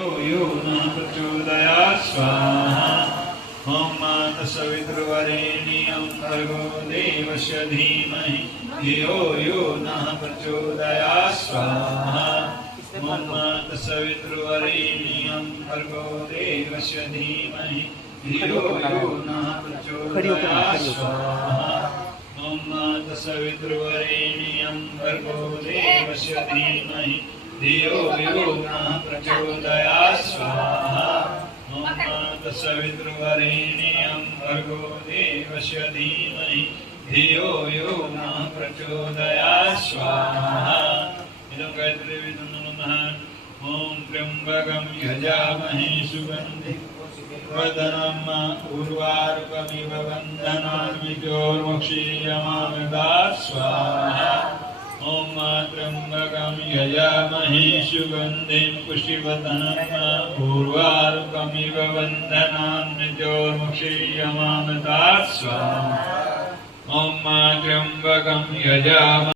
यो नः प्रचोदयात् स्वाहा ॐ तत्सवितुर्वरेण्यं भर्गो देवस्य धीमहि धियो यो नः प्रचोदयात् स्वाहा ॐ तत्सवितुर्वरेण्यं भर्गो देवस्य धीमहि धियो यो नः प्रचोदयात् स्वाहा ॐ तत्सवितुर्वरेण्यं भर्गो देवस्य धीमहि धियो यो नः प्रचोदयात् स्वाहा ॐ तत्सवितुर्वरेण्यं भर्गो देवस्य धीमहि धियो यो नः प्रचोदयात् स्वाहा इदं गायत्रीविदं नमः ॐ त्र्यम्बकं यजामहे सुगन्धिं वदनं उर्वारुकमिव बन्धनान् विद्योर्मुक्षीयमामृतात् स्वाहा ॐ त्र्यम्बकं यजामहे सुगन्धिं पुष्टिवर्धनम् उर्वारुकमिव बन्धनान् विद्योर्मुक्षीयमामृतात् स्वाहा ॐ त्र्यम्बकं यजामहे